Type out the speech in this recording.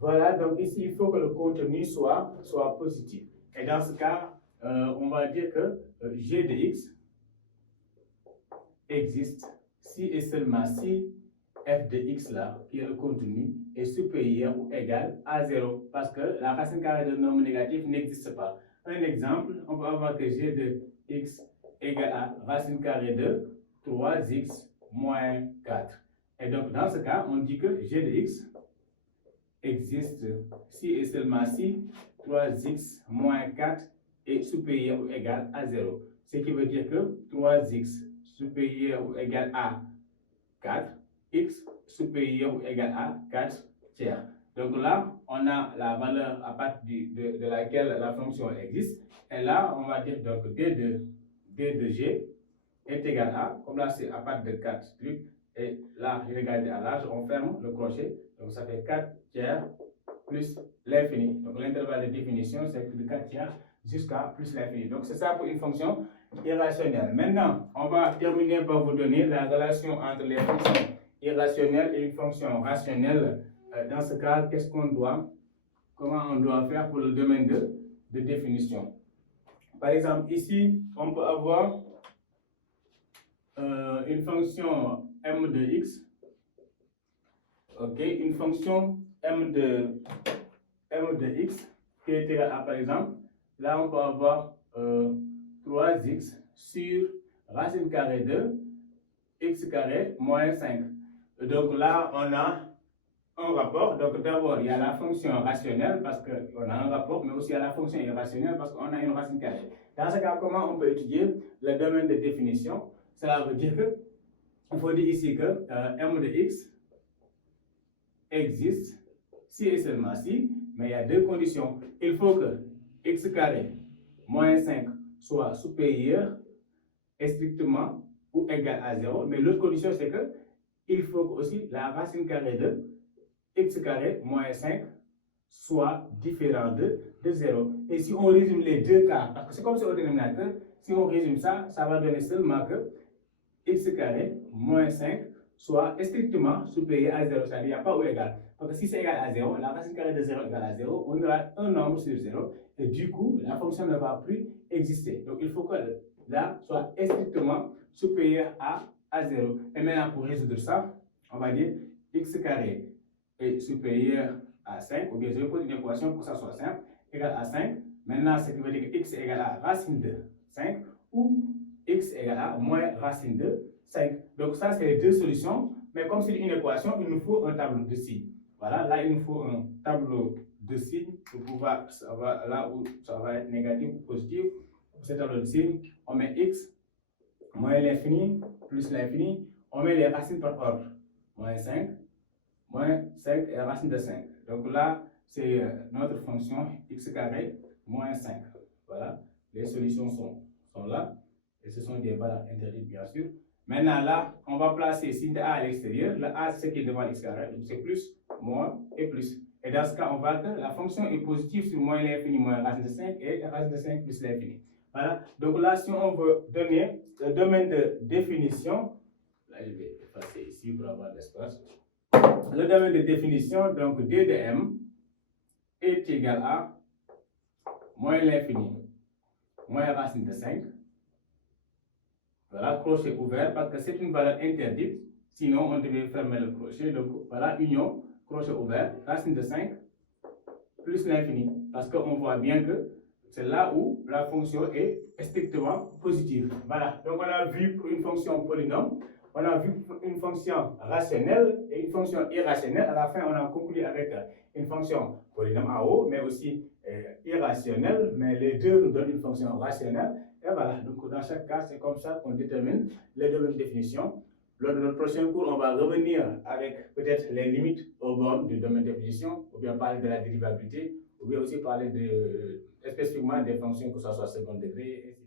Voilà, donc ici, il faut que le contenu soit positif. Et dans ce cas, on va dire que g de x existe si et seulement si f de x là, qui est le contenu, est supérieur ou égal à 0, parce que la racine carrée de nombre négatif n'existe pas. Un exemple, on peut avoir que g de x égale à racine carrée de 3x moins 4. Et donc, dans ce cas, on dit que g de x existe si et seulement si 3x moins 4 est supérieur ou égal à 0. Ce qui veut dire que 3x supérieur ou égal à 4, x supérieur ou égal à 4 tiers. Donc là, on a la valeur à partir de laquelle la fonction existe. Et là, on va dire donc d de g est égal à, comme là c'est à partir de 4 trucs, et là, l'égalité à l'âge, on ferme le crochet. Donc ça fait 4 tiers plus l'infini. Donc l'intervalle de définition, c'est de 4 tiers jusqu'à plus l'infini. Donc c'est ça pour une fonction irrationnelle. Maintenant, on va terminer par vous donner la relation entre les fonctions irrationnelles et une fonction rationnelle. Dans ce cas, comment on doit faire pour le domaine de définition. Par exemple, ici, on peut avoir une fonction m de x, ok, une fonction m de x qui est égal à, par exemple, là on peut avoir 3x sur racine carrée de x carré moins 5. Donc là, on a un rapport. Donc d'abord, il y a la fonction rationnelle parce qu'on a un rapport, mais aussi il y a la fonction irrationnelle parce qu'on a une racine carrée. Dans ce cas, comment on peut étudier le domaine de définition? Cela veut dire que, il faut dire ici que m de x existe si et seulement si, mais il y a deux conditions. Il faut que x carré moins 5 soit supérieur et strictement ou égal à 0, mais l'autre condition c'est que il faut que aussi la racine carrée de x carré moins 5 soit différent de 0. Et si on résume les deux cas, parce que c'est comme c'est au dénominateur, si on résume ça, ça va donner seulement que x carré moins 5 soit strictement supérieur à 0, c'est-à-dire il n'y a pas ou égal. Parce que si c'est égal à 0, la racine carrée de 0 égale à 0, on aura un nombre sur 0, et du coup, la fonction ne va plus exister. Donc il faut que là soit strictement supérieur à 0. Et maintenant, pour résoudre ça, on va dire x carré est supérieur à 5, ou bien je vais poser une équation pour que ça soit simple, égal à 5. Maintenant, ce qui veut dire que x est égal à racine de 5, ou x égale à moins racine de 5. Donc ça, c'est les deux solutions. Mais comme c'est une équation, il nous faut un tableau de signes. Voilà, là, il nous faut un tableau de signes pour pouvoir savoir là où ça va être négatif ou positif. Pour ce tableau de signes, on met x moins l'infini plus l'infini. On met les racines par ordre. Moins 5 et racine de 5. Donc là, c'est notre fonction x carré moins 5. Voilà, les solutions sont là. Et ce sont des valeurs interdites, bien sûr. Maintenant, là, on va placer signe de a à l'extérieur. Le a, c'est ce qui est devant x carré. Donc, c'est plus, moins et plus. Et dans ce cas, on voit que la fonction est positive sur moins l'infini, moins racine de 5 et racine de 5 plus l'infini. Voilà. Donc là, si on veut donner le domaine de définition, là, je vais effacer ici pour avoir de l'espace. Le domaine de définition, donc d de m est égal à moins l'infini, moins racine de 5. Voilà, crochet ouvert, parce que c'est une valeur interdite. Sinon, on devait fermer le crochet. Donc, voilà, union, crochet ouvert, racine de 5, plus l'infini. Parce qu'on voit bien que c'est là où la fonction est strictement positive. Voilà, donc on a vu pour une fonction polynôme, on a vu une fonction rationnelle et une fonction irrationnelle. À la fin, on a conclu avec une fonction polynôme en haut, mais aussi irrationnelle. Mais les deux nous donnent une fonction rationnelle. Et voilà, donc dans chaque cas, c'est comme ça qu'on détermine les domaines de définition. Lors de notre prochain cours, on va revenir avec peut-être les limites aux bornes du domaine de définition, ou bien parler de la dérivabilité, ou bien aussi parler spécifiquement des fonctions, que ce soit second degré.